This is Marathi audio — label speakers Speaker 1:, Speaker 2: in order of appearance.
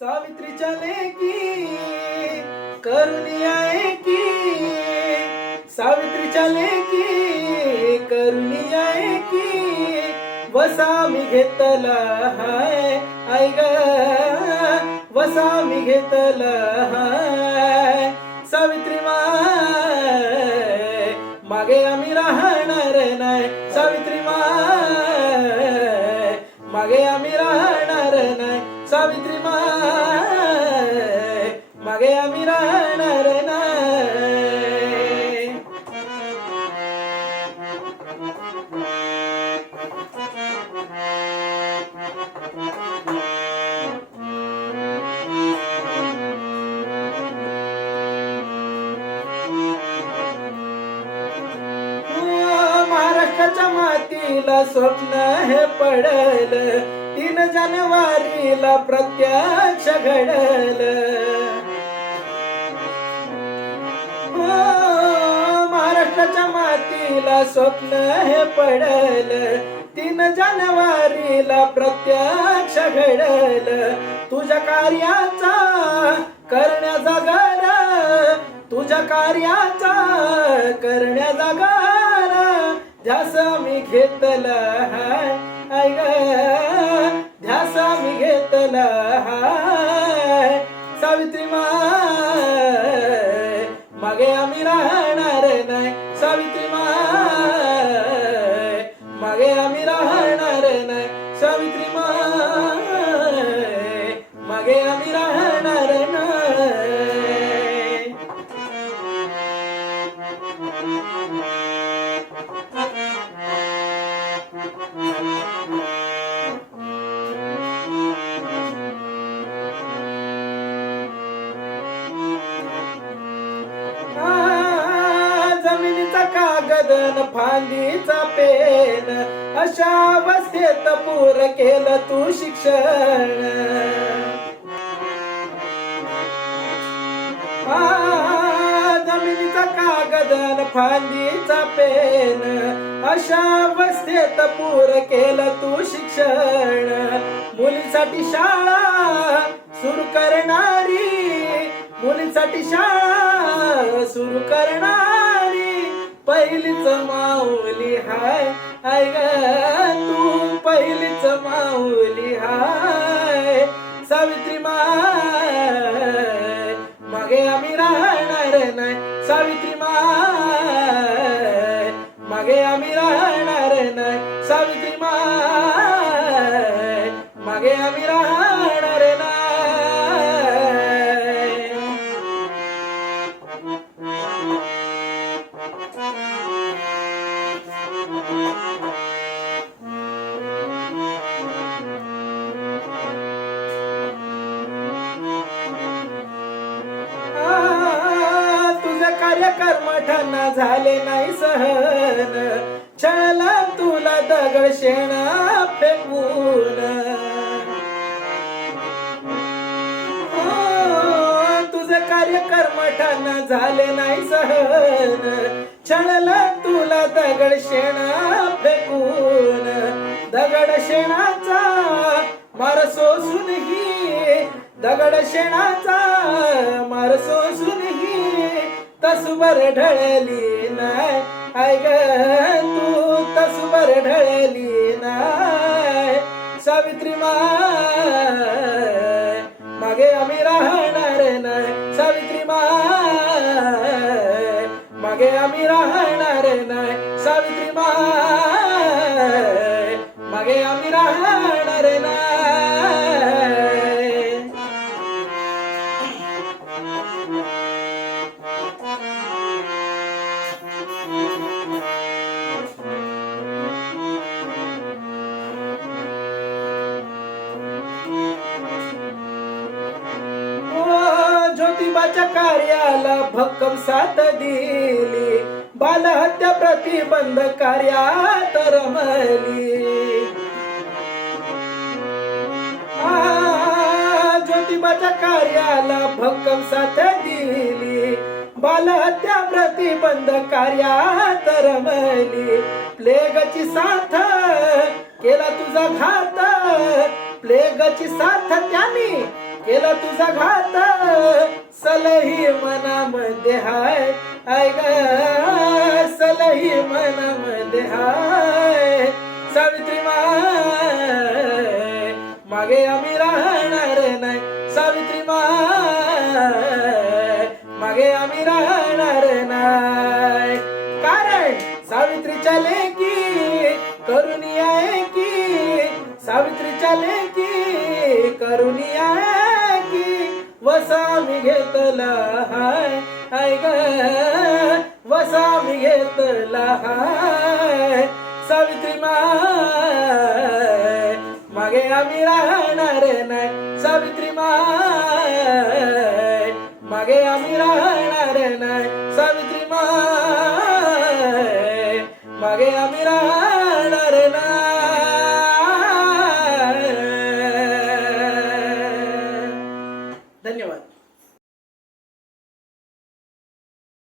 Speaker 1: सावित्रीच्या लेकी करुणिया की. सावित्रीच्या लेकी करुणिया की. वसा मी घेतला हाय आई ग. वसा मी घेतला हाय. सावित्री माय मागे आम्ही राहणार नाही. सावित्री माय मागे आम्ही राहणार सावित्री माय मागे आम्ही राहणार नाही. महाराष्ट्राच्या मातीला स्वप्न हे पडलं. तीन जानेवारीला प्रत्यक्ष घडल. हो, महाराष्ट्राच्या मातीला स्वप्न हे पडल. तीन जानेवारीला प्रत्यक्ष घडल. तुझ्या कार्याचा करण्याचा घर तुझ्या कार्याचा करण्याचा घर ध्यास मी घेतला हाय ग. मी हाय. सावित्री माय मागे आम्ही राहणार नाही. सावित्री माय मागे आम्ही राहणार नाही. सावित्री माय मागे आम्ही राहणार कागद न फांदीचा पेन. अशा अवस्थेत पूर केलं तू शिक्षण. जमिनीचा कागद न फांदीचा पेन. अशा अवस्थेत पूर केलं तू शिक्षण. मुलीसाठी शाळा सुरू करणारी मुलीसाठी शाळा सुरू करणारी. पहिलीच माऊली हाय हाय ग तू पहिलीच माऊली हाय. सावित्री माय मागे आम्ही राहणार नाही. सावित्री माय मागे आम्ही राहणार नाही. सावित्री माय तुझं कर्मठांना झाले नाही सहन. छळला तुला दगड शेणा फेकून. आ, तुझं कार्य कर्मठांना झाले नाही सहन. छळला तुला दगड शेणा फेकून. दगड शेणाचा मार सोसून ही दगड शेणाचा मार सोसून ही तसबर ढळली नाय ऐग तू तसबर ढळली नाय सावित्री माय मागे आम्ही राहणार नाही. सावित्री माय मागे आम्ही राहणार नाही. सावित्री माय मागे आम्ही राहणार नाही. ज्योतिबाच्या कार्याला भक्कम साथ दिली. बालहत्या प्रतिबंध कार्यात रमली. ज्योतिबाच्या कार्याला भक्कम साथ दिली. बालहत्या प्रतिबंध कार्यात रमली. प्लेगची साथ केला तुझा घात. प्लेगची साथ त्यांनी केला तुझा घात सलही मनामध्ये हाय. आय ग सलही मनामध्ये हाय. सावित्री माय मागे आम्ही राहणार नाही. सावित्री माय मागे आम्ही राहणार नाही. कारण सावित्रीच्या लेकी करुणी आहे की सावित्रीच्या लेकी करुणी आहे. वसा मी घेतला हाय हाय ग. वसा मी घेतला हाय सावित्री माय. मागे आम्ही राहणार नाही सावित्री माय. मागे आम्ही राहणार नाही सावित्री माय. मागे आम्ही राहणार नाही.